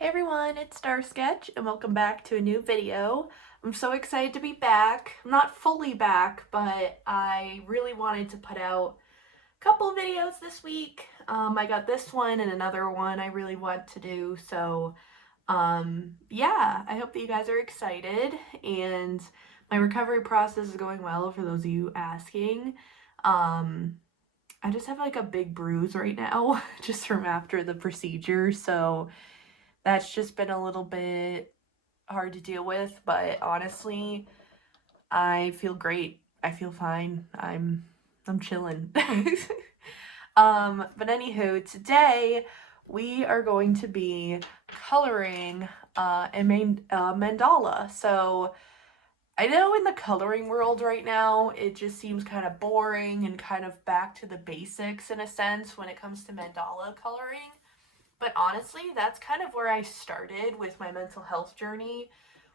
Hey everyone, it's Star Sketch and welcome back to a new video. I'm so excited to be back. I'm not fully back, but I really wanted to put out a couple videos this week. I got this one and another one I really want to do, so yeah, I hope that you guys are excited and my recovery process is going well for those of you asking. I just have like a big bruise right now just from after the procedure, so that's just been a little bit hard to deal with, but honestly, I feel great. I feel fine. I'm chilling. But anywho, today we are going to be coloring a mandala. So I know in the coloring world right now, it just seems kind of boring and kind of back to the basics in a sense when it comes to mandala coloring. But honestly, that's kind of where I started with my mental health journey,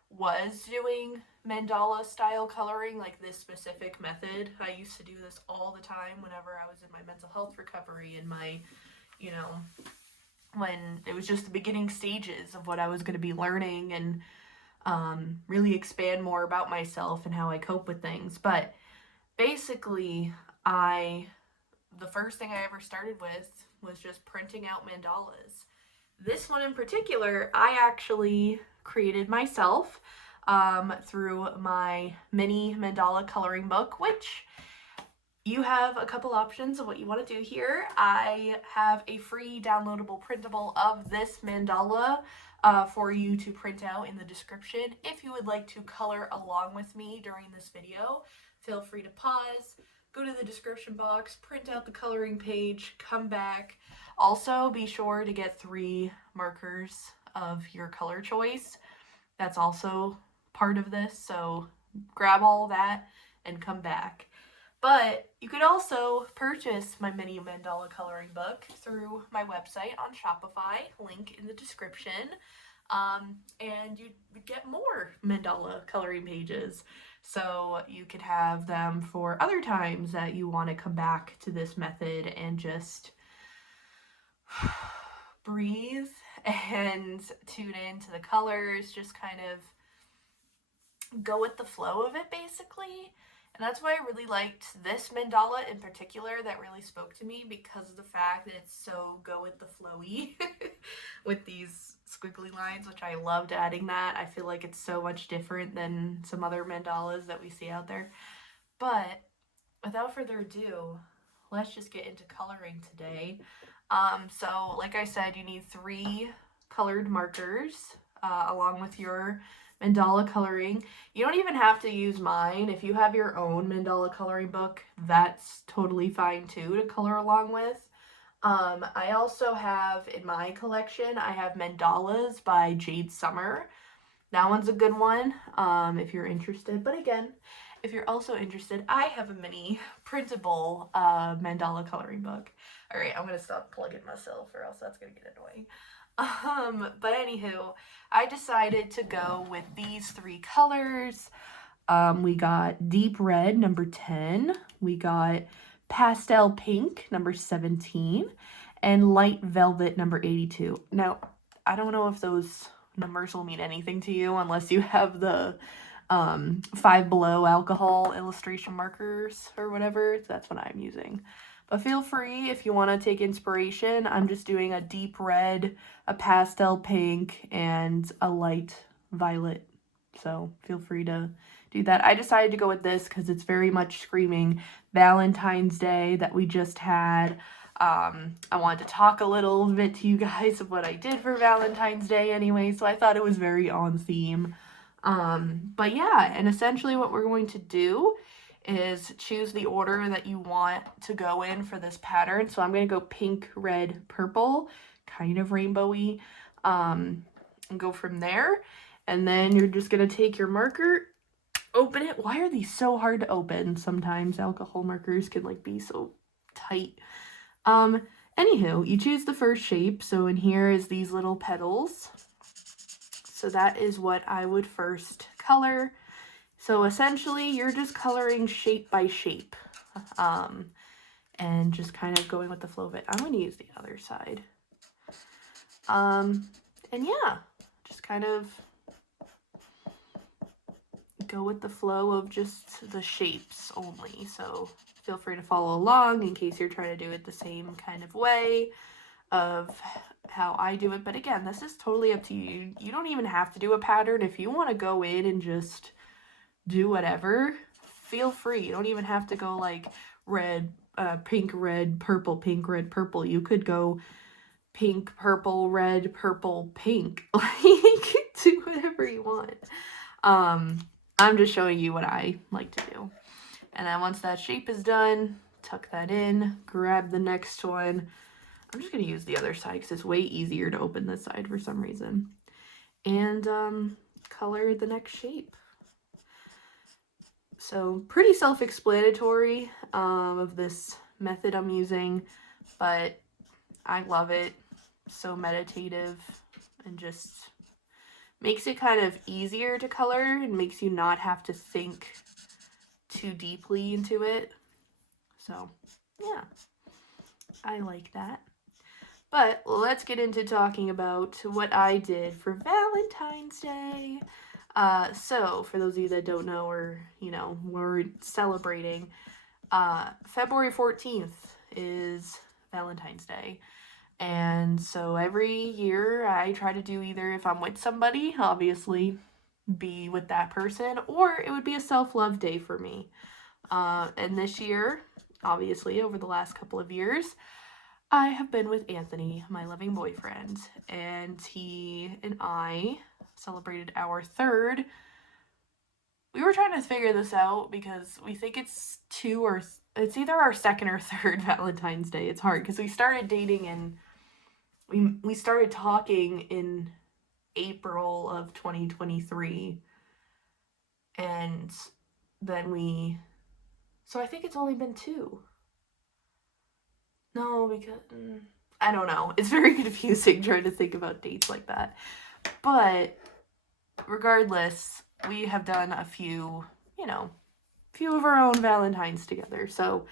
was doing mandala style coloring, like this specific method. I used to do this all the time whenever I was in my mental health recovery and my, you know, when it was just the beginning stages of what I was going to be learning and really expand more about myself and how I cope with things. But basically, the first thing I ever started with was just printing out mandalas. This one in particular, I actually created myself through my mini mandala coloring book, which you have a couple options of what you want to do here. I have a free downloadable printable of this mandala for you to print out in the description. If you would like to color along with me during this video, feel free to pause, go to the description box, print out the coloring page, come back. Also, be sure to get 3 markers of your color choice. That's also part of this, so grab all that and come back. But you could also purchase my mini mandala coloring book through my website on Shopify, link in the description. And you get more mandala coloring pages. So you could have them for other times that you want to come back to this method and just breathe and tune into the colors, just kind of go with the flow of it basically. And that's why I really liked this mandala in particular. That really spoke to me because of the fact that it's so go with the flowy with these squiggly lines, which I loved adding that. I feel like it's so much different than some other mandalas that we see out there. But without further ado, let's just get into coloring today. So like I said, you need 3 colored markers along with your mandala coloring. You don't even have to use mine. If you have your own mandala coloring book, that's totally fine too to color along with. I also have in my collection, I have Mandalas by Jade Summer. That one's a good one if you're interested. But again, if you're also interested, I have a mini printable mandala coloring book. All right, I'm gonna stop plugging myself or else that's gonna get annoying. But anywho, I decided to go with these 3 colors. We got deep red, number 10. We got pastel pink, number 17. And light velvet, number 82. Now, I don't know if those numbers will mean anything to you unless you have the Five Below alcohol illustration markers or whatever. That's what I'm using. But feel free if you want to take inspiration. I'm just doing a deep red, a pastel pink, and a light violet. So feel free to do that. I decided to go with this because it's very much screaming Valentine's Day that we just had. I wanted to talk a little bit to you guys of what I did for Valentine's Day anyway, so I thought it was very on theme. But yeah, and essentially what we're going to do is choose the order that you want to go in for this pattern. So I'm going to go pink, red, purple, kind of rainbowy, and go from there. And then you're just going to take your marker, open it. Why are these so hard to open? Sometimes alcohol markers can like be so tight. Anywho, you choose the first shape. So in here is these little petals. So that is what I would first color. So essentially you're just coloring shape by shape. And just kind of going with the flow of it. I'm going to use the other side. And yeah, just kind of go with the flow of just the shapes only. So feel free to follow along in case you're trying to do it the same kind of way of how I do it. But again, this is totally up to you. You don't even have to do a pattern. If you want to go in and just do whatever, feel free. You don't even have to go like red, pink, red, purple, pink, red, purple. You could go pink, purple, red, purple, pink. Like, do whatever you want. I'm just showing you what I like to do. And then once that shape is done, tuck that in, grab the next one. I'm just going to use the other side because it's way easier to open this side for some reason. And color the next shape. So pretty self-explanatory of this method I'm using, but I love it. So meditative and just makes it kind of easier to color and makes you not have to think too deeply into it. So yeah, I like that. But let's get into talking about what I did for Valentine's Day. So for those of you that don't know, or we're celebrating, February 14th is Valentine's Day. And so every year I try to do either, if I'm with somebody, obviously be with that person, or it would be a self-love day for me. And this year, obviously over the last couple of years, I have been with Anthony, my loving boyfriend, and he and I celebrated our third. We were trying to figure this out because we think it's it's either our second or third Valentine's Day. It's hard because we started dating and we started talking in April of 2023, and then so I think it's only been two. No, because I don't know. It's very confusing trying to think about dates like that. But regardless, we have done a few of our own Valentines together. So,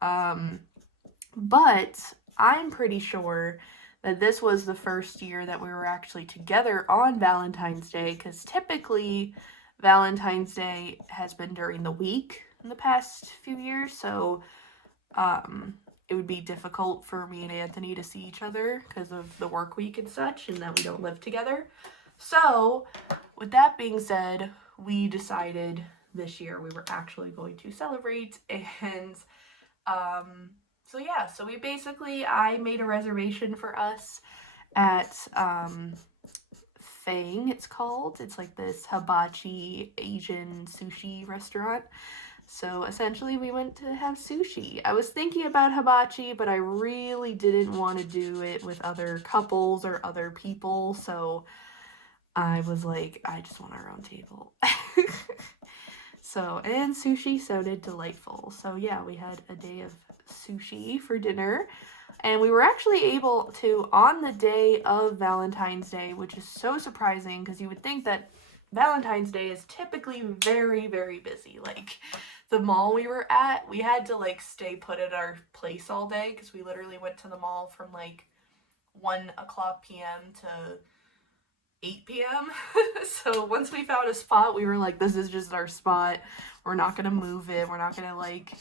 but I'm pretty sure that this was the first year that we were actually together on Valentine's Day, because typically Valentine's Day has been during the week in the past few years. So, it would be difficult for me and Anthony to see each other because of the work week and such, and that we don't live together. So, with that being said, we decided this year we were actually going to celebrate, and so we basically, I made a reservation for us at Fang, it's called. It's like this hibachi Asian sushi restaurant. So essentially we went to have sushi. I was thinking about hibachi, but I really didn't want to do it with other couples or other people. So I was like, I just want our own table. So, and sushi sounded delightful. So yeah, we had a day of sushi for dinner. And we were actually able to, on the day of Valentine's Day, which is so surprising because you would think that Valentine's Day is typically very, very busy. Like, the mall we were at, we had to like stay put at our place all day because we literally went to the mall from like 1 o'clock p.m. to 8 p.m. So once we found a spot, we were like, this is just our spot. We're not going to move it. We're not going to like,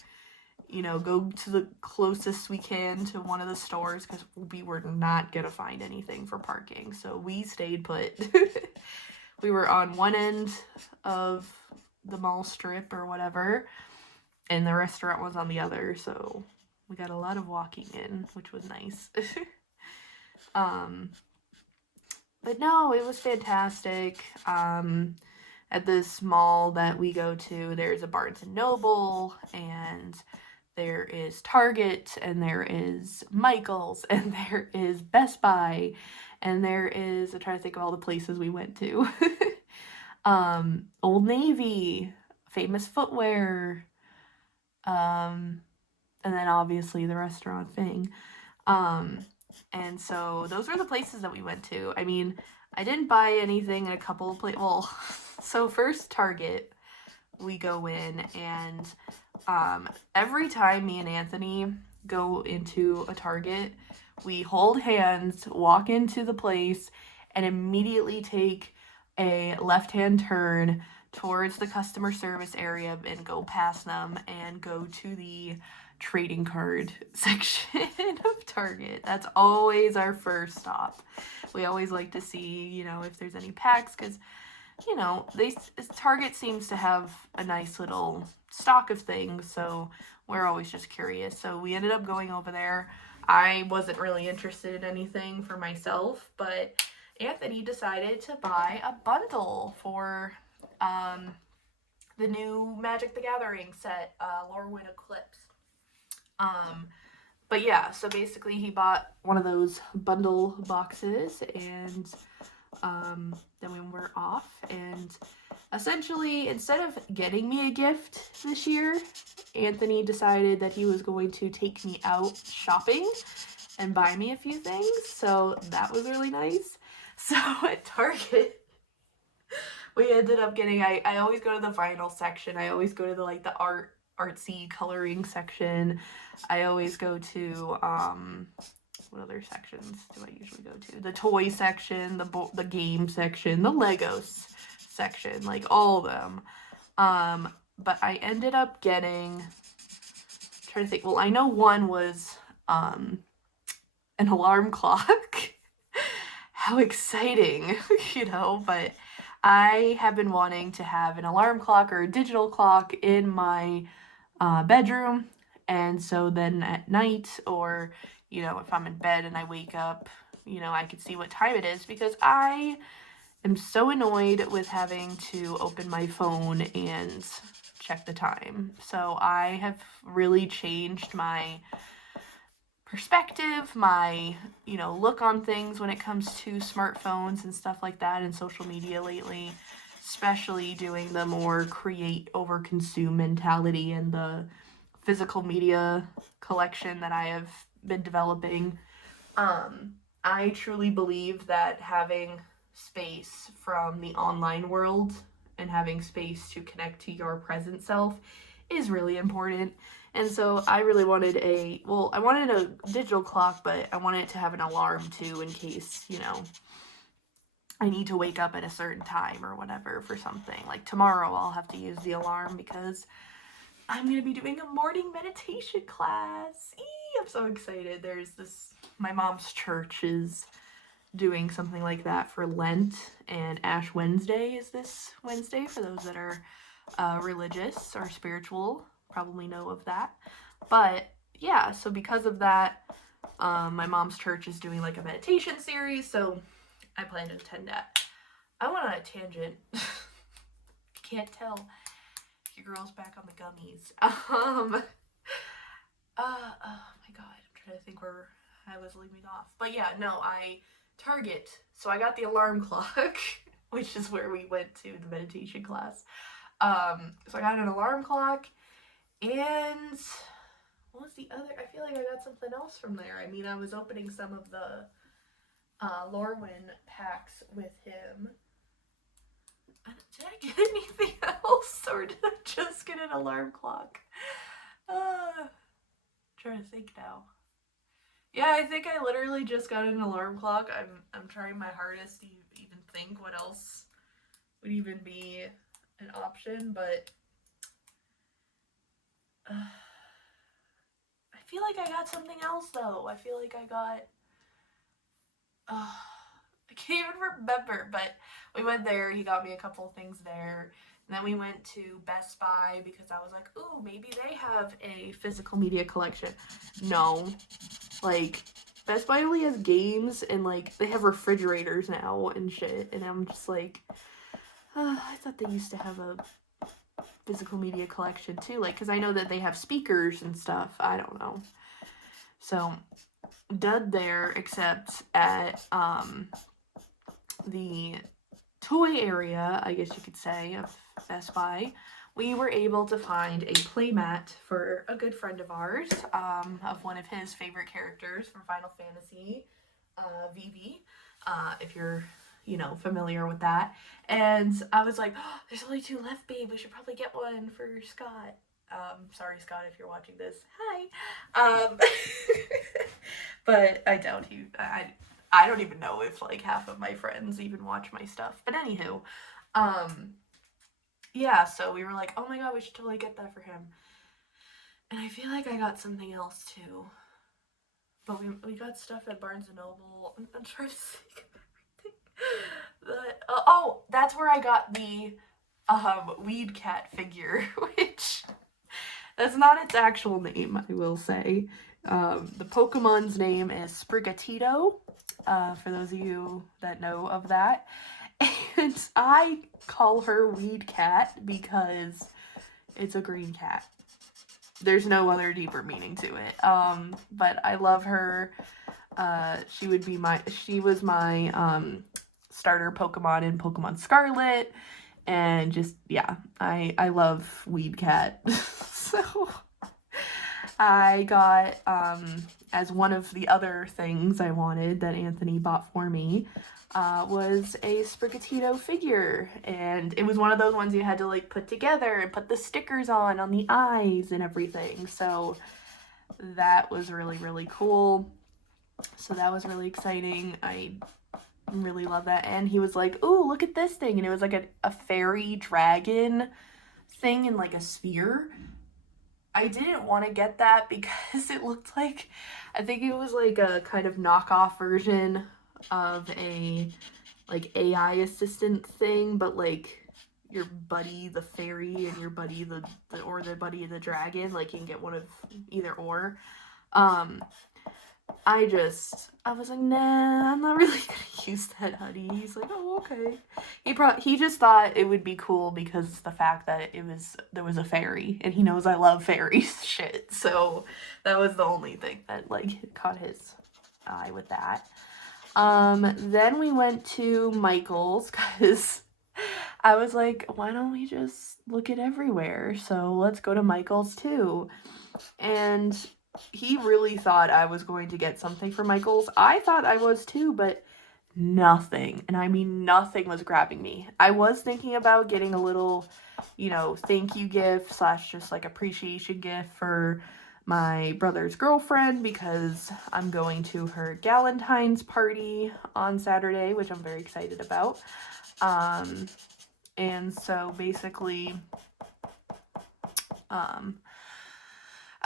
go to the closest we can to one of the stores because we were not going to find anything for parking. So we stayed put. We were on one end of the mall strip or whatever, and the restaurant was on the other, so we got a lot of walking in, which was nice. But no, it was fantastic. At this mall that we go to, there's a Barnes & Noble, and there is Target, and there is Michael's, and there is Best Buy, and there is, I'm trying to think of all the places we went to. Old Navy, Famous Footwear, and then obviously the restaurant thing. And so those were the places that we went to. I mean, I didn't buy anything in a couple of places. Well, so first Target, we go in, and every time me and Anthony go into a Target, we hold hands, walk into the place, and immediately take a left-hand turn towards the customer service area and go past them and go to the trading card section of Target. That's always our first stop. We always like to see, you know, if there's any packs, because, you know, Target seems to have a nice little stock of things, so we're always just curious. So we ended up going over there. I wasn't really interested in anything for myself, but Anthony decided to buy a bundle for the new Magic the Gathering set, Lorwyn Eclipse. But yeah, so basically he bought one of those bundle boxes, and then we were off, and essentially, instead of getting me a gift this year, Anthony decided that he was going to take me out shopping and buy me a few things, so that was really nice. So at Target, we ended up getting, I always go to the vinyl section, I always go to the, like, the artsy coloring section, I always go to, what other sections do I usually go to? The toy section, the game section, the Legos section, like all of them. But I ended up getting, I'm trying to think, well, I know one was an alarm clock. How exciting, you know, but I have been wanting to have an alarm clock or a digital clock in my bedroom, and so then at night, or, you know, if I'm in bed and I wake up, you know, I can see what time it is, because I am so annoyed with having to open my phone and check the time. So I have really changed my perspective, my, you know, look on things when it comes to smartphones and stuff like that, and social media lately, especially doing the more create over consume mentality and the physical media collection that I have been developing. I truly believe that having space from the online world and having space to connect to your present self is really important. And so I really wanted I wanted a digital clock, but I wanted it to have an alarm too, in case, you know, I need to wake up at a certain time or whatever for something. Like tomorrow I'll have to use the alarm because I'm going to be doing a morning meditation class. I'm so excited. There's this, my mom's church is doing something like that for Lent, and Ash Wednesday is this Wednesday for those that are religious or spiritual, probably know of that. But yeah, so because of that, my mom's church is doing like a meditation series, so I plan to attend that. I went on a tangent. Can't tell. Your girl's back on the gummies. Oh my god, I'm trying to think where I was leaving off. But yeah, no, Target. So I got the alarm clock, which is where we went to the meditation class. So I got an alarm clock, and what was the other? I feel like I got something else from there. I mean, I was opening some of the Lorwyn packs with him. Did I get anything else, or did I just get an alarm clock? Trying to think now. Yeah, I think I literally just got an alarm clock. I'm trying my hardest to even think what else would even be an option, but I feel like I got something else though. I feel like I got I can't even remember, but we went there, he got me a couple things there, and then we went to Best Buy because I was like, ooh, maybe they have a physical media collection. No, like, Best Buy only has games, and like, they have refrigerators now and shit, and I'm just like, I thought they used to have a physical media collection too, like, because I know that they have speakers and stuff, I don't know. So, dud there, except at, the toy area, I guess you could say, of Best Buy, we were able to find a playmat for a good friend of ours, of one of his favorite characters from Final Fantasy, Vivi, if you're, you know, familiar with that. And I was like, oh, there's only 2 left, babe. We should probably get one for Scott. Sorry, Scott, if you're watching this. Hi. But I doubt I don't even know if like half of my friends even watch my stuff. But anywho, yeah, so we were like, oh my god, we should totally get that for him. And I feel like I got something else too. But we got stuff at Barnes & Noble. I'm trying to think of everything. Oh, that's where I got the Weed Cat figure, which that's not its actual name, I will say. The Pokemon's name is Sprigatito, for those of you that know of that. And I call her Weed Cat because it's a green cat. There's no other deeper meaning to it. But I love her. She was my starter Pokemon in Pokemon Scarlet. And just, yeah, I love Weed Cat. So I got, as one of the other things I wanted that Anthony bought for me, was a Sprigatito figure. And it was one of those ones you had to like put together and put the stickers on the eyes and everything. So that was really, really cool. So that was really exciting. I really love that. And he was like, ooh, look at this thing. And it was like a fairy dragon thing in like a sphere. I didn't want to get that because it looked like, I think it was like a kind of knockoff version of a like AI assistant thing, but like your buddy the fairy and your buddy the buddy the dragon, like you can get one of either or. I was like, nah, I'm not really gonna use that hoodie. He's like, oh, okay. He just thought it would be cool because the fact that there was a fairy, and he knows I love fairies shit. So that was the only thing that like caught his eye with that. Then we went to Michael's because I was like, why don't we just look at everywhere? So let's go to Michael's too. And he really thought I was going to get something for Michael's. I thought I was too, but nothing. And I mean, nothing was grabbing me. I was thinking about getting a little, thank you gift / just like appreciation gift for my brother's girlfriend because I'm going to her Galentine's party on Saturday, which I'm very excited about. And so basically,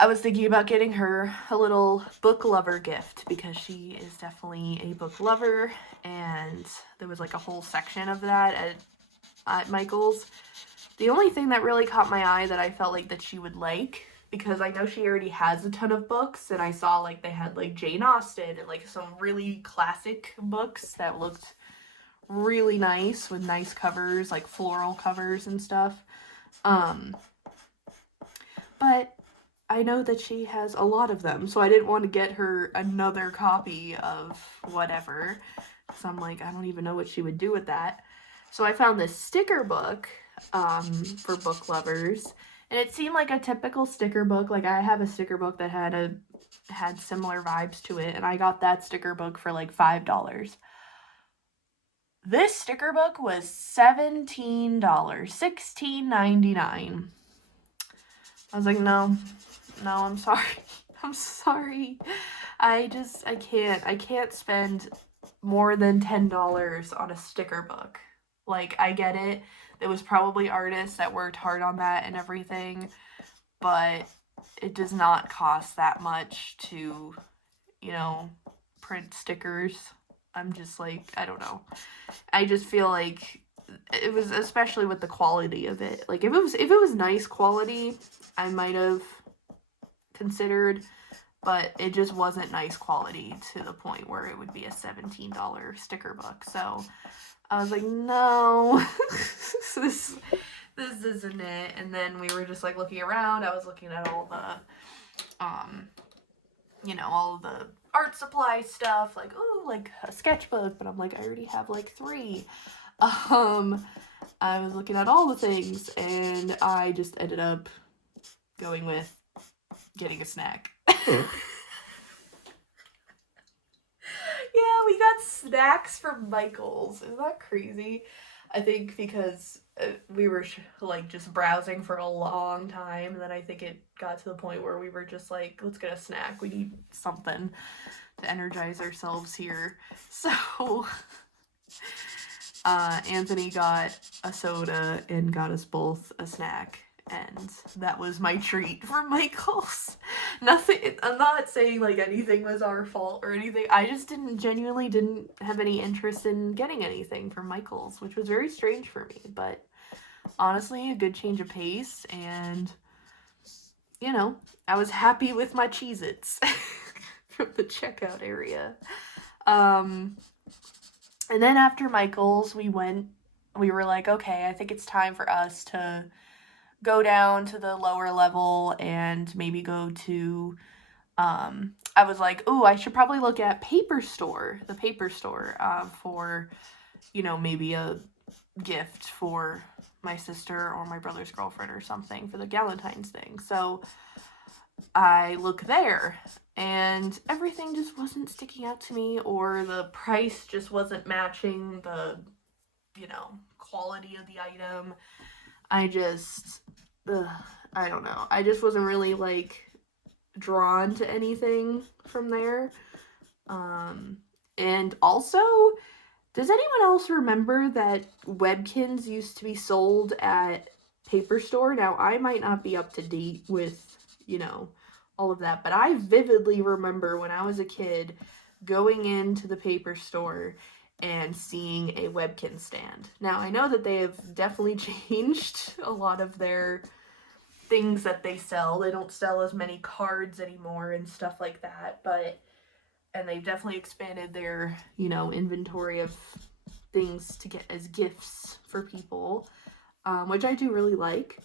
I was thinking about getting her a little book lover gift because she is definitely a book lover, and there was like a whole section of that at Michael's. The only thing that really caught my eye that I felt like that she would like, because I know she already has a ton of books, and I saw like they had like Jane Austen and like some really classic books that looked really nice with nice covers, like floral covers and stuff. But I know that she has a lot of them, so I didn't want to get her another copy of whatever. So I'm like, I don't even know what she would do with that. So I found this sticker book for book lovers, and it seemed like a typical sticker book. Like I have a sticker book that had similar vibes to it, and I got that sticker book for like $5. This sticker book was $17, $16.99. I was like, no, I'm sorry. I'm sorry. I can't spend more than $10 on a sticker book. Like, I get it. There was probably artists that worked hard on that and everything, but it does not cost that much to, print stickers. I'm just like, I don't know. I just feel like it was, especially with the quality of it. Like if it was nice quality, I might have considered, but it just wasn't nice quality to the point where it would be a $17 sticker book. So I was like, no, this isn't it. And then we were just like looking around. I was looking at all the, all of the art supply stuff, like, ooh, like a sketchbook, but I'm like, I already have like 3. I was looking at all the things, and I just ended up going with getting a snack. Yeah, we got snacks from Michael's. Isn't that crazy? I think because we were like just browsing for a long time, and then I think it got to the point where we were just like, let's get a snack. We need something to energize ourselves here. So Anthony got a soda and got us both a snack. And that was my treat for Michael's. Nothing, I'm not saying like anything was our fault or anything. I just genuinely didn't have any interest in getting anything from Michael's, which was very strange for me. But honestly, a good change of pace, and you know, I was happy with my Cheez-Its from the checkout area. And then after Michael's, we were like, okay, I think it's time for us to go down to the lower level and maybe go to, I was like, ooh, I should probably look at the paper store, for, you know, maybe a gift for my sister or my brother's girlfriend or something for the Galentine's thing. So I look there, and everything just wasn't sticking out to me, or the price just wasn't matching the, you know, quality of the item. I don't know. I just wasn't really, like, drawn to anything from there. And also, does anyone else remember that Webkinz used to be sold at Paper Store? Now, I might not be up to date with, you know, all of that, but I vividly remember when I was a kid going into the Paper Store and seeing a Webkinz stand. Now, I know that they have definitely changed a lot of their things that they sell. They don't sell as many cards anymore and stuff like that, and they've definitely expanded their, you know, inventory of things to get as gifts for people, which I do really like.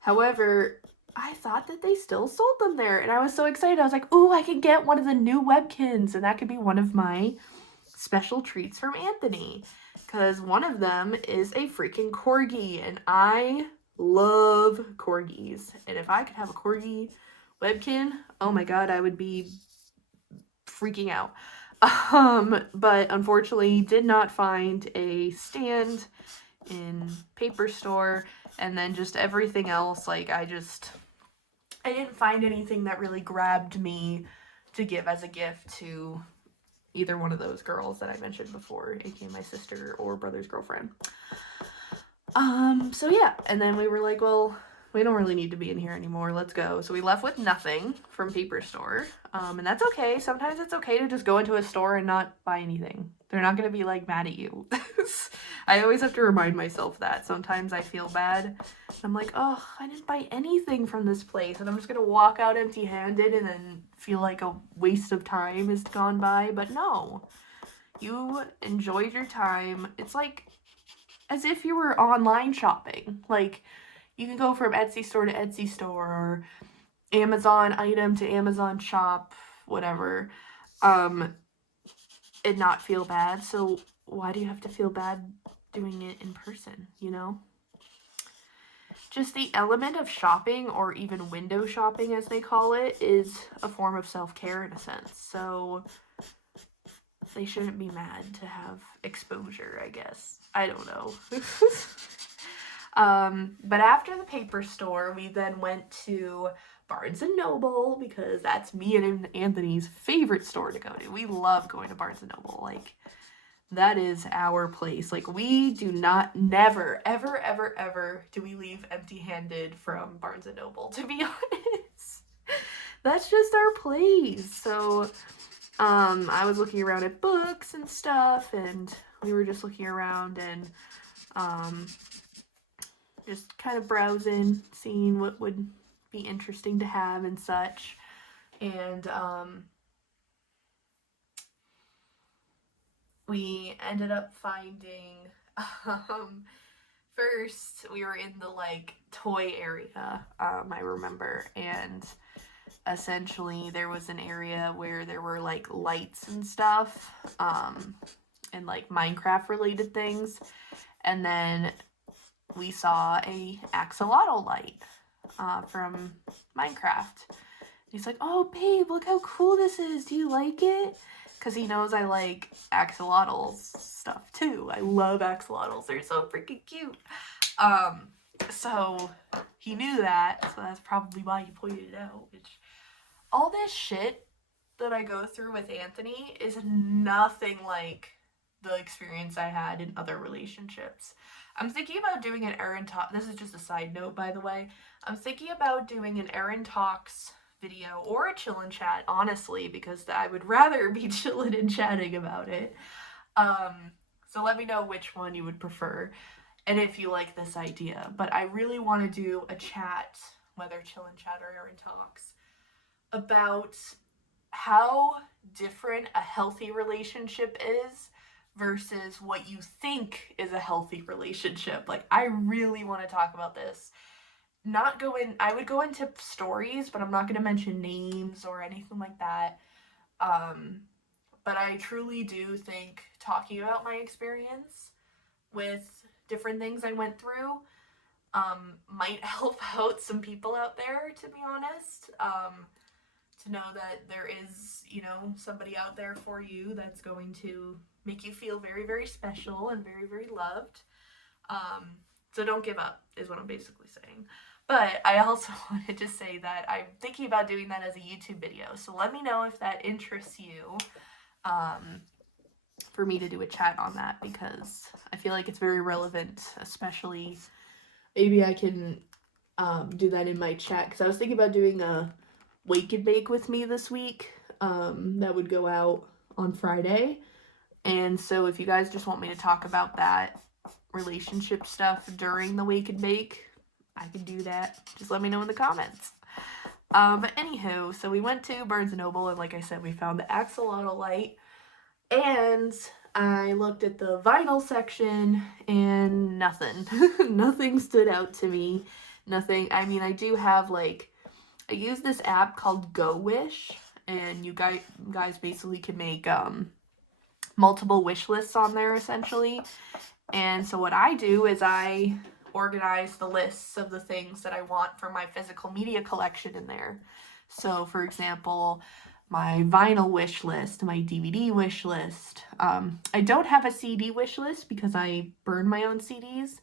However, I thought that they still sold them there, and I was so excited. I was like, ooh, I can get one of the new Webkinz, and that could be one of my special treats from Anthony, because one of them is a freaking corgi, and I love corgis, and if I could have a corgi Webkin, oh my god, I would be freaking out. But unfortunately did not find a stand in Paper Store, and then just everything else, like, I didn't find anything that really grabbed me to give as a gift to either one of those girls that I mentioned before, aka my sister or brother's girlfriend. So yeah, and then we were like, well, we don't really need to be in here anymore, let's go. So we left with nothing from Paper Store, and that's okay. Sometimes it's okay to just go into a store and not buy anything. They're not going to be, like, mad at you. I always have to remind myself that. Sometimes I feel bad. I'm like, oh, I didn't buy anything from this place, and I'm just going to walk out empty-handed and then feel like a waste of time has gone by. But no, you enjoyed your time. It's like as if you were online shopping. Like, you can go from Etsy store to Etsy store, or Amazon item to Amazon shop, whatever, and not feel bad. So why do you have to feel bad doing it in person, you know? Just the element of shopping, or even window shopping as they call it, is a form of self-care in a sense. So they shouldn't be mad to have exposure, I guess. I don't know. But after the Paper Store, we then went to Barnes & Noble, because that's me and Anthony's favorite store to go to. We love going to Barnes & Noble. Like, that is our place. Like, we do never, ever, ever, ever do we leave empty-handed from Barnes & Noble, to be honest. That's just our place. So, I was looking around at books and stuff, and we were just looking around and, just kind of browsing, seeing what would be interesting to have and such. And, we ended up finding, first, we were in the, like, toy area, I remember, and essentially there was an area where there were, like, lights and stuff, and, like, Minecraft related things, and then we saw a axolotl light, from Minecraft. He's like, oh babe, look how cool this is, do you like it? Because he knows I like axolotls stuff too. I love axolotls, they're so freaking cute. So he knew that, so that's probably why he pointed it out. Which, all this shit that I go through with Anthony is nothing like the experience I had in other relationships. I'm thinking about doing an Erin Talk. This is just a side note, by the way. I'm thinking about doing an Erin Talks video or a chill and chat, honestly, because I would rather be chilling and chatting about it. So let me know which one you would prefer and if you like this idea. But I really want to do a chat, whether chill and chat or Erin Talks, about how different a healthy relationship is versus what you think is a healthy relationship. Like, I really want to talk about this. I would go into stories, but I'm not going to mention names or anything like that. But I truly do think talking about my experience with different things I went through might help out some people out there, to be honest. To know that there is, somebody out there for you that's going to make you feel very, very special and very, very loved. So don't give up, is what I'm basically saying. But I also wanted to say that I'm thinking about doing that as a YouTube video. So let me know if that interests you, for me to do a chat on that, because I feel like it's very relevant, especially maybe I can do that in my chat, because I was thinking about doing a Wake and Bake with me this week that would go out on Friday. And so if you guys just want me to talk about that relationship stuff during the Wake and Bake, I can do that. Just let me know in the comments. But anywho, so we went to Barnes & Noble, and like I said, we found the axolotl light, and I looked at the vinyl section, and nothing. Nothing stood out to me. Nothing. I mean, I do have, I use this app called Go Wish, and you guys basically can make multiple wish lists on there, essentially. And so what I do is I organize the lists of the things that I want for my physical media collection in there. So, for example, my vinyl wish list, my DVD wish list. I don't have a CD wish list because I burn my own CDs,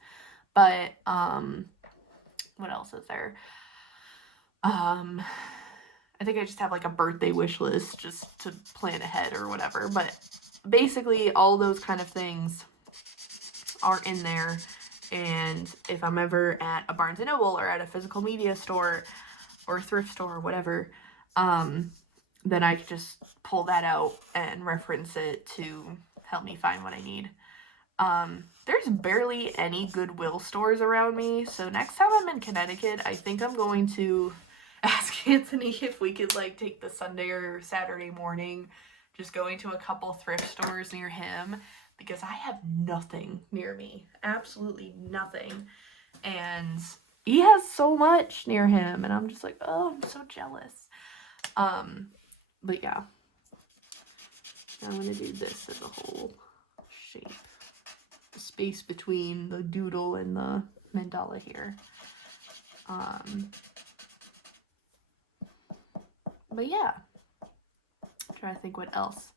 but what else is there? I think I just have a birthday wish list just to plan ahead or whatever. But basically, all those kind of things are in there. And if I'm ever at a Barnes & Noble or at a physical media store or a thrift store or whatever, then I can just pull that out and reference it to help me find what I need. There's barely any Goodwill stores around me, so next time I'm in Connecticut, I think I'm going to ask Anthony if we could take the Sunday or Saturday morning, just going to a couple thrift stores near him, because I have nothing near me. Absolutely nothing. And he has so much near him, and I'm just like, oh, I'm so jealous. But yeah. I'm gonna do this as a whole shape. The space between the doodle and the mandala here. But yeah. I'm trying to think what else.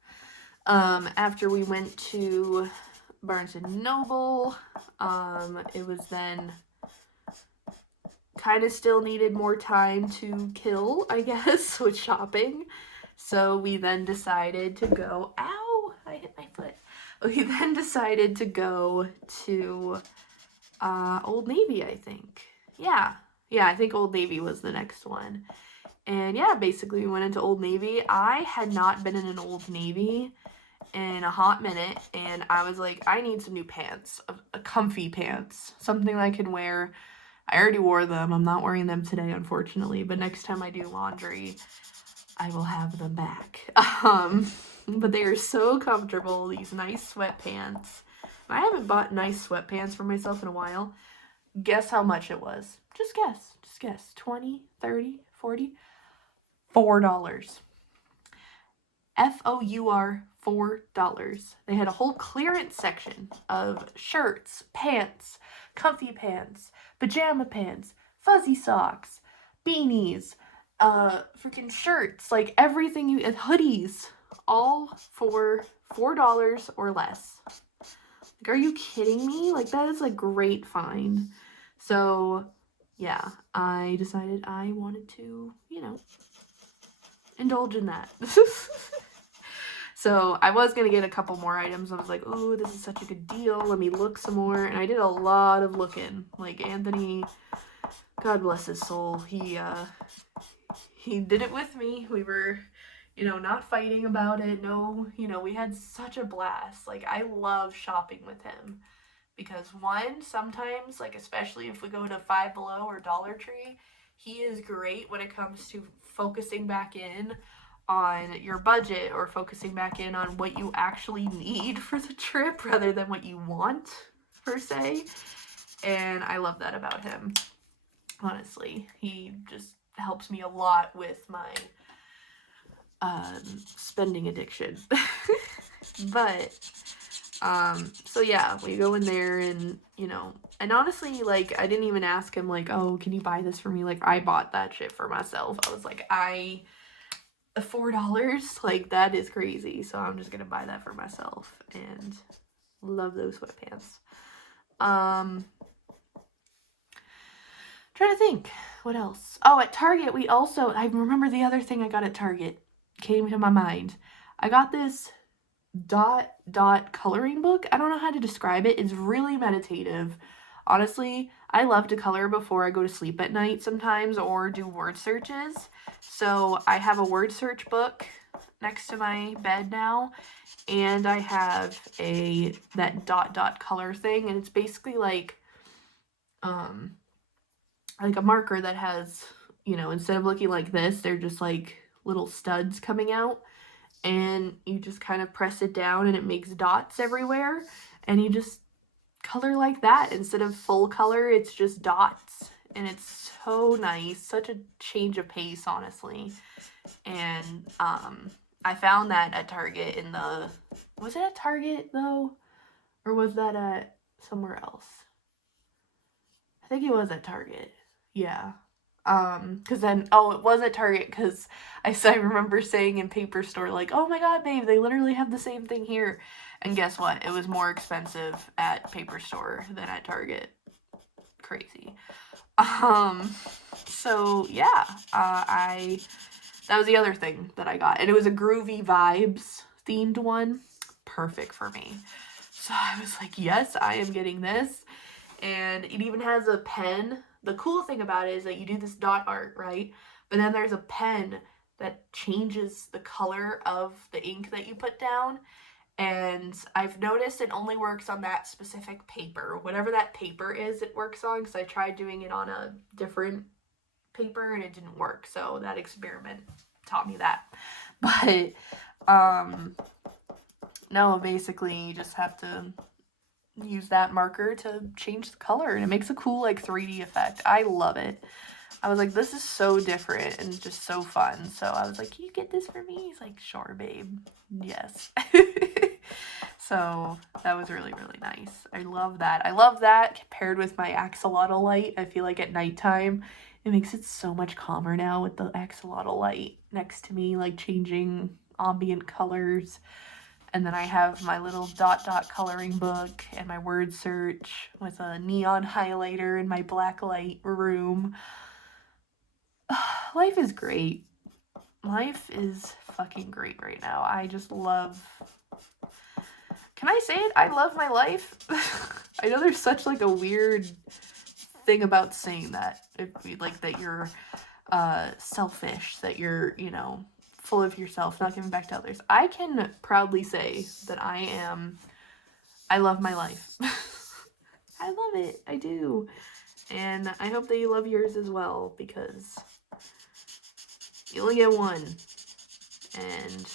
After we went to Barnes & Noble, it was then kind of still needed more time to kill, I guess, with shopping. So we then decided to go, ow, I hit my foot. We then decided to go to Old Navy, I think. Yeah, I think Old Navy was the next one. And yeah, basically we went into Old Navy. I had not been in an Old Navy in a hot minute, and I was like, I need some new pants, a comfy pants, something I can wear. I already wore them. I'm not wearing them today, unfortunately, but next time I do laundry, I will have them back. But they are so comfortable, these nice sweatpants. I haven't bought nice sweatpants for myself in a while. Guess how much it was? Just guess. 20, 30, 40? $4. FOUR, $4. They had a whole clearance section of shirts, pants, comfy pants, pajama pants, fuzzy socks, beanies, freaking shirts, everything hoodies, all for $4 or less. Are you kidding me? That is a great find. So, yeah, I decided I wanted to, indulge in that. So I was going to get a couple more items. I was like, oh, this is such a good deal. Let me look some more. And I did a lot of looking. Like, Anthony, God bless his soul, he did it with me. We were, not fighting about it. No, we had such a blast. Like, I love shopping with him. Because one, sometimes, like, especially if we go to Five Below or Dollar Tree, he is great when it comes to focusing back in on your budget or focusing back in on what you actually need for the trip rather than what you want, per se. And I love that about him. Honestly, he just helps me a lot with my spending addiction. But so yeah, we go in there and, and honestly, like, I didn't even ask him, like, oh, can you buy this for me? Like, I bought that shit for myself. I was like, $4, like, that is crazy. So I'm just gonna buy that for myself, and love those sweatpants. Trying to think, what else? Oh, at Target, I remember the other thing I got at Target came to my mind. I got this dot coloring book. I don't know how to describe it. It's really meditative. Honestly, I love to color before I go to sleep at night sometimes or do word searches. So I have a word search book next to my bed now, and I have that dot color thing, and it's basically like a marker that has, instead of looking like this, they're just like little studs coming out, and you just kind of press it down and it makes dots everywhere, and you just color like that. Instead of full color, it's just dots, and it's so nice. Such a change of pace, honestly. And I found that at Target was it at Target though, or was that at somewhere else? I think it was at Target. Yeah. Cause then, it was at Target, cause I remember saying in Paper Store, like, oh my god, babe, they literally have the same thing here. And guess what? It was more expensive at Paper Store than at Target. Crazy. So yeah, that was the other thing that I got. And it was a Groovy Vibes themed one. Perfect for me. So I was like, yes, I am getting this. And it even has a pen. The cool thing about it is that you do this dot art, right? But then there's a pen that changes the color of the ink that you put down. And I've noticed it only works on that specific paper. Whatever that paper is, it works on, because I tried doing it on a different paper and it didn't work. So that experiment taught me that. But, no, basically you just have to use that marker to change the color, and it makes a cool, like, 3D effect. I love it. I was like, this is so different and just so fun. So I was like, can you get this for me? He's like, sure, babe. Yes. So that was really, really nice. I love that. I love that paired with my axolotl light. I feel like at nighttime, it makes it so much calmer now with the axolotl light next to me, like changing ambient colors. And then I have my little dot coloring book and my word search with a neon highlighter in my black light room. Life is great. Life is fucking great right now. I just love... Can I say it? I love my life. I know there's such, like, a weird thing about saying that. Like, that you're selfish, that you're, full of yourself, not giving back to others. I can proudly say that I love my life. I love it. I do. And I hope that you love yours as well, because you only get one. And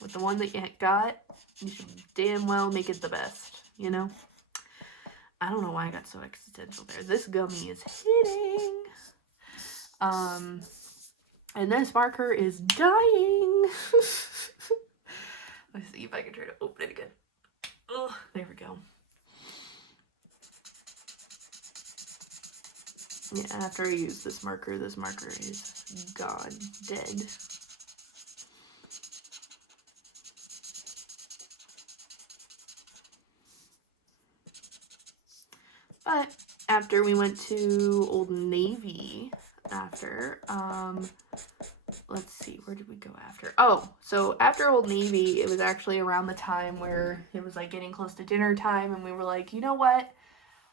with the one that you got, you should damn well make it the best, I don't know why I got so existential there. This gummy is hitting. And this marker is dying. Let's see if I can try to open it again. Oh, there we go. Yeah, after I use this marker is gone, dead. But after we went to Old Navy, let's see, where did we go after? Oh, so after Old Navy, it was actually around the time where it was like getting close to dinner time, and we were like, you know what?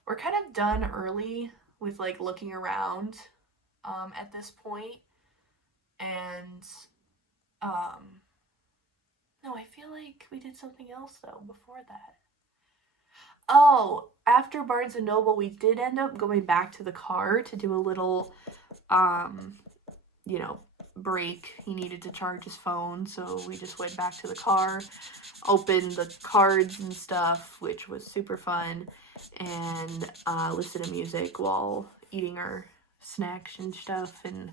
We're kind of done early with like looking around at this point. And no, I feel like we did something else though before that. Oh, after Barnes and Noble, we did end up going back to the car to do a little, you know, break. He needed to charge his phone, so we just went back to the car, opened the cards and stuff, which was super fun, and listened to music while eating our snacks and stuff, and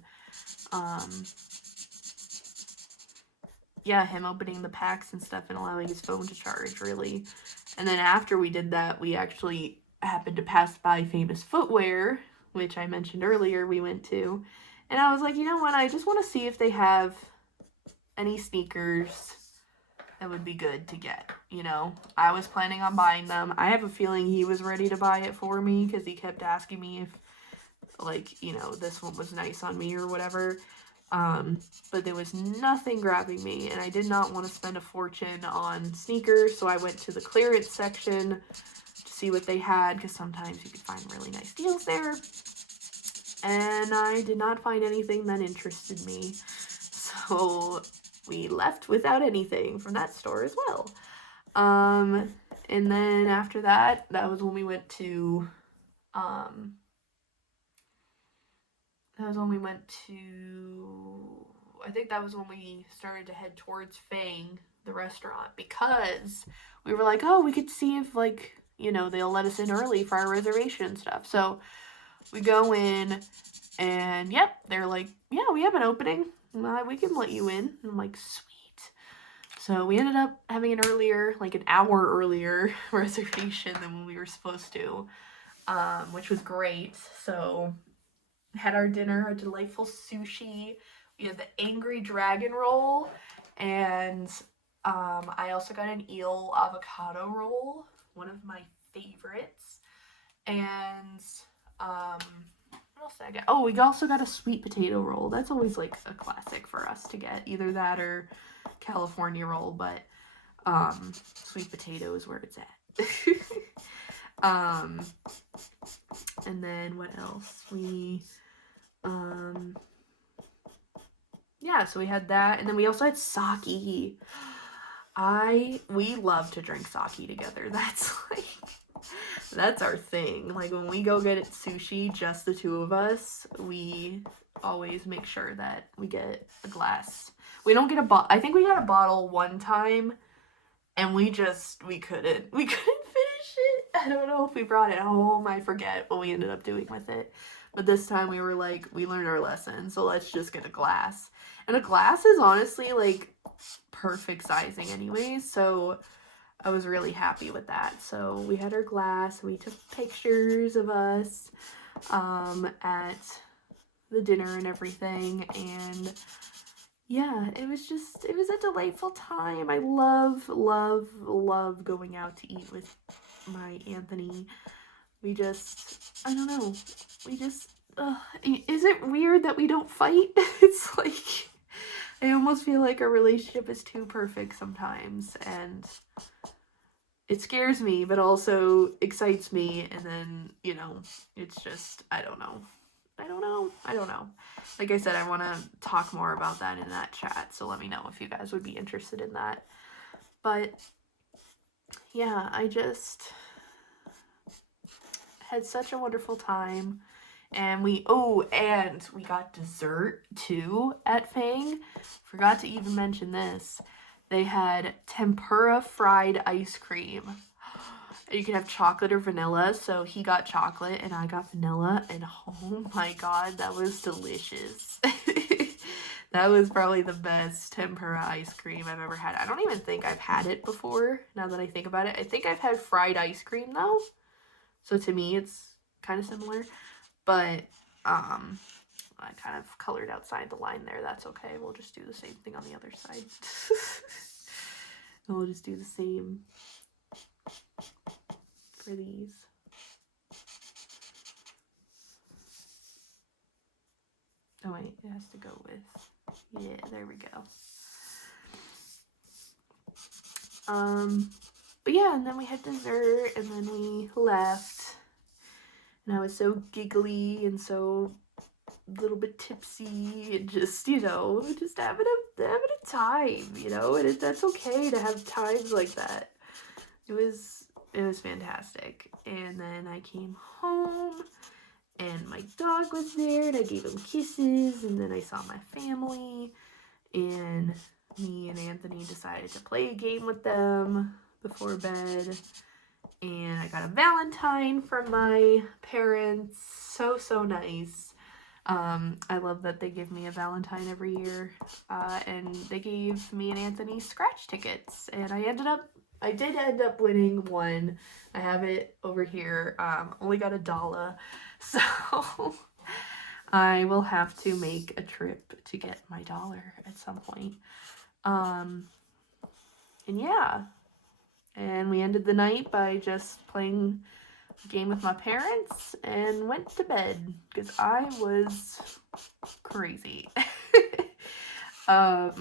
yeah, him opening the packs and stuff and allowing his phone to charge, really. And then after we did that, we actually happened to pass by Famous Footwear, which I mentioned earlier we went to. And I was like, you know what, I just want to see if they have any sneakers that would be good to get, you know. I was planning on buying them. I have a feeling he was ready to buy it for me because he kept asking me if, like, you know, this one was nice on me or whatever. But there was nothing grabbing me, and I did not want to spend a fortune on sneakers, so I went to the clearance section to see what they had, because sometimes you could find really nice deals there, and I did not find anything that interested me, so we left without anything from that store as well. And then after that, that was when we went to, I think that was when we started to head towards Fang, the restaurant, because we were like, oh, we could see if, like, you know, they'll let us in early for our reservation and stuff. So we go in, and yep, they're like, yeah, we have an opening. We can let you in. And I'm like, sweet. So we ended up having an earlier, like an hour earlier reservation than when we were supposed to, which was great. So had our dinner, a delightful sushi. We had the angry dragon roll, and I also got an eel avocado roll, one of my favorites. And what else did I get? Oh, we also got a sweet potato roll. That's always like a classic for us to get, either that or California roll, but sweet potato is where it's at. And then what else? Yeah, so we had that, and then we also had sake. We love to drink sake together. That's our thing. Like, when we go get sushi, just the two of us, we always make sure that we get a glass. We don't get a bottle. I think we got a bottle one time, and we couldn't finish it. I don't know if we brought it home. I forget what we ended up doing with it. But this time we were like, we learned our lesson, so let's just get a glass. And a glass is honestly, like, perfect sizing anyways, so I was really happy with that. So we had our glass, we took pictures of us at the dinner and everything, and yeah, it was a delightful time. I love going out to eat with my Anthony. I don't know, is it weird that we don't fight? It's like, I almost feel like our relationship is too perfect sometimes, and it scares me, but also excites me, and then, you know, it's just, I don't know. Like I said, I want to talk more about that in that chat, so let me know if you guys would be interested in that. But yeah, I just had such a wonderful time. And we got dessert too at Fang. Forgot to even mention this. They had tempura fried ice cream. You can have chocolate or vanilla. So he got chocolate and I got vanilla. And oh my god, that was delicious. That was probably the best tempura ice cream I've ever had. I don't even think I've had it before, now that I think about it. I think I've had fried ice cream though. So to me, it's kind of similar. But I kind of colored outside the line there. That's okay. We'll just do the same thing on the other side. And we'll just do the same for these. Oh wait, it has to go with Yeah, there we go. But yeah, and then we had dessert, and then we left. And I was so giggly and so a little bit tipsy and just, just having a time, and that's okay to have times like that. It was fantastic. And then I came home and my dog was there and I gave him kisses, and then I saw my family, and me and Anthony decided to play a game with them before bed. And I got a Valentine from my parents. So nice. I love that they give me a Valentine every year. And they gave me and Anthony scratch tickets. And I did end up winning one. I have it over here. Only got $1. So I will have to make a trip to get my $1 at some point. And yeah. And we ended the night by just playing a game with my parents and went to bed because I was crazy. I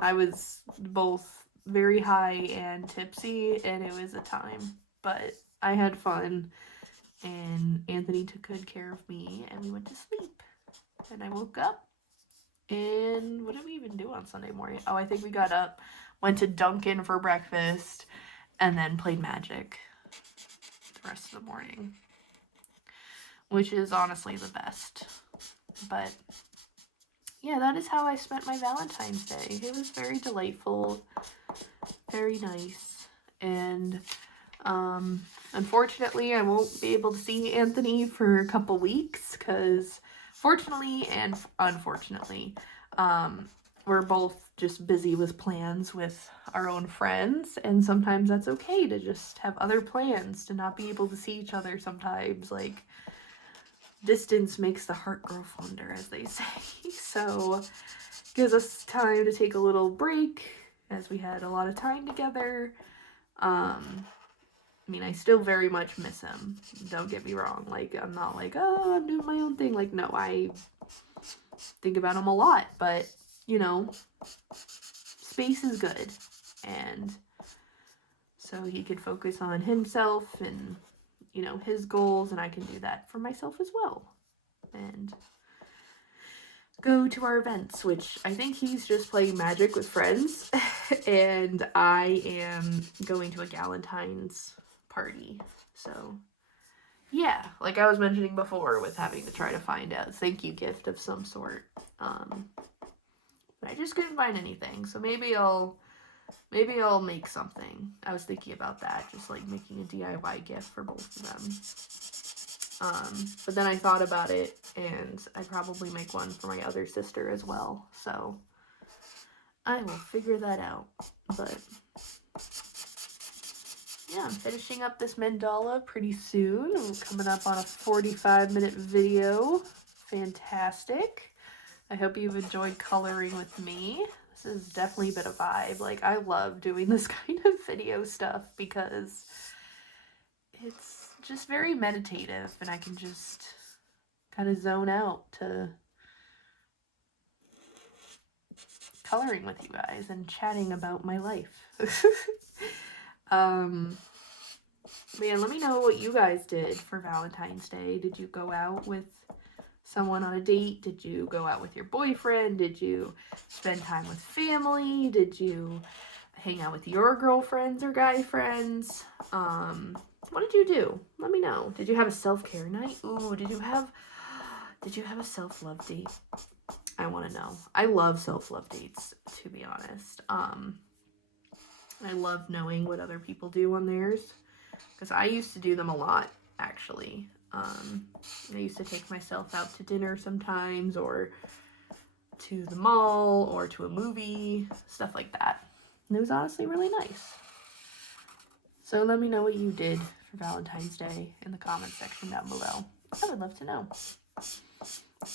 was both very high and tipsy, and it was a time, but I had fun, and Anthony took good care of me, and we went to sleep. And I woke up, and what did we even do on Sunday morning? Oh, I think we got up, went to Dunkin' for breakfast, and then played Magic the rest of the morning, which is honestly the best. But yeah, that is how I spent my Valentine's Day. It was very delightful, very nice, and unfortunately I won't be able to see Anthony for a couple weeks because fortunately and unfortunately we're both just busy with plans with our own friends, and sometimes that's okay to just have other plans, to not be able to see each other sometimes. Like, distance makes the heart grow fonder, as they say. So gives us time to take a little break, as we had a lot of time together. I mean, I still very much miss him. Don't get me wrong. Like, I'm not like, oh, I'm doing my own thing. Like, no, I think about him a lot. But, space is good. And so he could focus on himself and, his goals. And I can do that for myself as well. And go to our events, which I think he's just playing Magic with friends. And I am going to a Galentine's party. So yeah, like I was mentioning before, with having to try to find a thank you gift of some sort. But I just couldn't find anything, so maybe I'll make something. I was thinking about that, just like making a DIY gift for both of them. But then I thought about it, and I'd probably make one for my other sister as well. So I will figure that out. But yeah, I'm finishing up this mandala pretty soon. I'm coming up on a 45-minute video. Fantastic. I hope you've enjoyed coloring with me. This has definitely been a vibe. Like, I love doing this kind of video stuff because it's just very meditative, and I can just kind of zone out to coloring with you guys and chatting about my life. Man, let me know what you guys did for Valentine's Day. Did you go out with someone on a date? Did you go out with your boyfriend? Did you spend time with family? Did you hang out with your girlfriends or guy friends? What did you do? Let me know. Did you have a self-care night? Ooh, did you have a self-love date? I want to know. I love self-love dates, to be honest. I love knowing what other people do on theirs, because I used to do them a lot, actually. I used to take myself out to dinner sometimes, or to the mall, or to a movie, stuff like that. And it was honestly really nice. So let me know what you did for Valentine's Day in the comments section down below. I would love to know.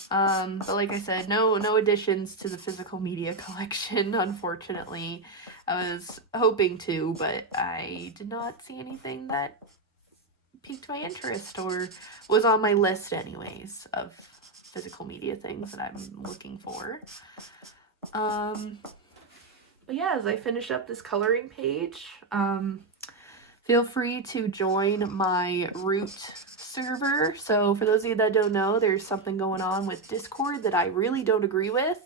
But like I said, no additions to the physical media collection, unfortunately. I was hoping to, but I did not see anything that piqued my interest or was on my list anyways of physical media things that I'm looking for. But yeah, as I finish up this coloring page, feel free to join my root server. So for those of you that don't know, there's something going on with Discord that I really don't agree with.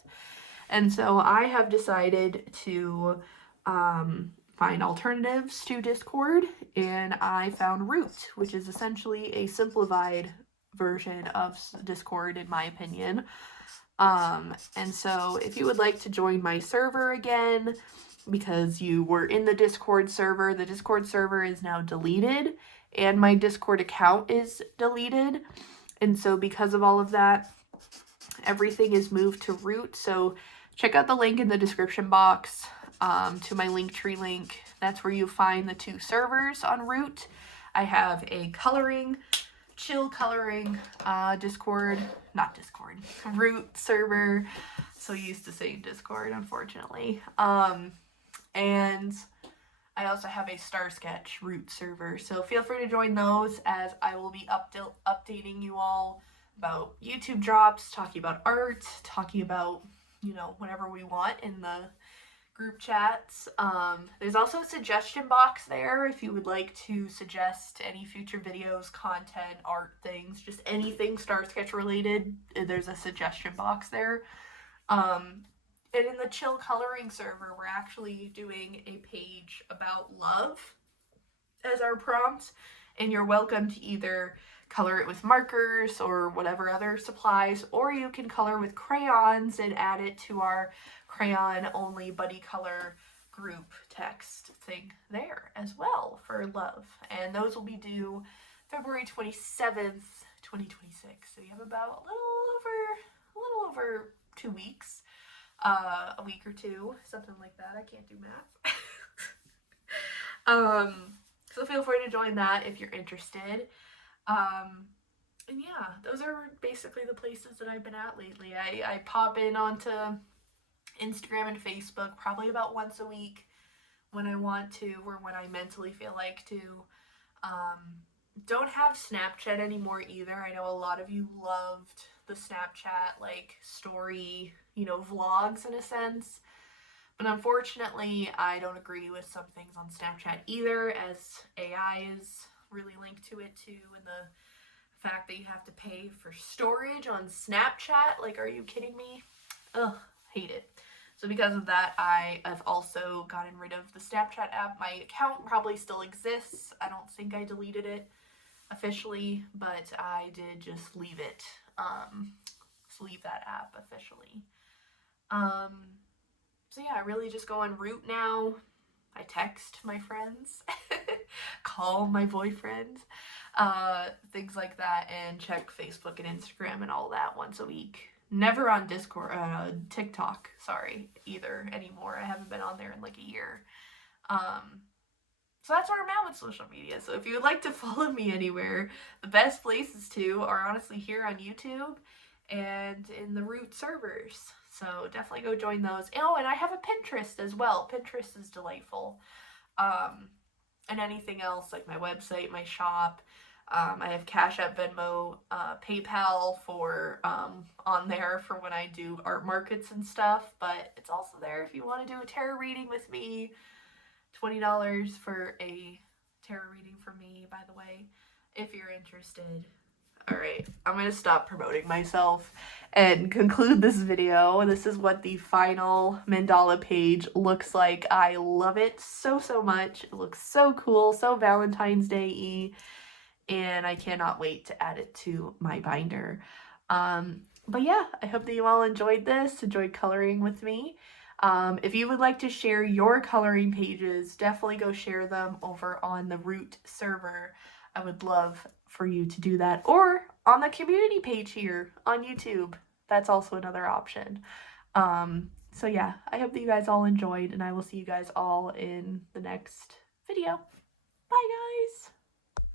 And so I have decided to find alternatives to Discord, and I found Root, which is essentially a simplified version of Discord in my opinion. And so if you would like to join my server again, because you were in the Discord server is now deleted, and my Discord account is deleted. And so because of all of that, everything is moved to Root. So check out the link in the description box to my Linktree link. That's where you find the 2 servers on Root. I have a chill coloring Root server. So used to saying Discord, unfortunately. And I also have a Star Sketch Root server. So feel free to join those, as I will be updating you all about YouTube drops, talking about art, talking about, whatever we want in the group chats. There's also a suggestion box there if you would like to suggest any future videos, content, art things, just anything Star Sketch related. There's a suggestion box there. And in the chill coloring server, we're actually doing a page about love as our prompt, and you're welcome to either color it with markers or whatever other supplies, or you can color with crayons and add it to our crayon only buddy color group text thing there as well for love. And those will be due February 27th, 2026. So you have about a little over 2 weeks, a week or two, something like that. I can't do math. So feel free to join that if you're interested. And yeah, those are basically the places that I've been at lately. I pop in onto Instagram and Facebook probably about once a week when I want to, or when I mentally feel like to. Don't have Snapchat anymore either. I know a lot of you loved the Snapchat, story, vlogs in a sense. But unfortunately, I don't agree with some things on Snapchat either, as AI is really linked to it too, and the fact that you have to pay for storage on Snapchat. Are you kidding me? Ugh, hate it. So because of that, I have also gotten rid of the Snapchat app. My account probably still exists. I don't think I deleted it officially, but I did just leave it. Leave that app officially. So yeah, I really just go on Root now. I text my friends, call my boyfriend, things like that, and check Facebook and Instagram and all that once a week. Never on TikTok, either anymore. I haven't been on there in a year. So that's where I'm at with social media. So if you would like to follow me anywhere, the best places to are honestly here on YouTube and in the Root servers. So definitely go join those. Oh, and I have a Pinterest as well. Pinterest is delightful. And anything else, like my website, my shop. I have Cash App, Venmo, PayPal for on there for when I do art markets and stuff. But it's also there if you want to do a tarot reading with me. $20 for a tarot reading for me, by the way, if you're interested. Alright, I'm going to stop promoting myself and conclude this video. This is what the final mandala page looks like. I love it so much. It looks so cool, so Valentine's Day-y, and I cannot wait to add it to my binder. But yeah, I hope that you all enjoyed this, enjoyed coloring with me. If you would like to share your coloring pages, definitely go share them over on the Root server. I would love for you to do that, or on the community page here on YouTube. That's also another option. So yeah, I hope that you guys all enjoyed, and I will see you guys all in the next video. Bye guys!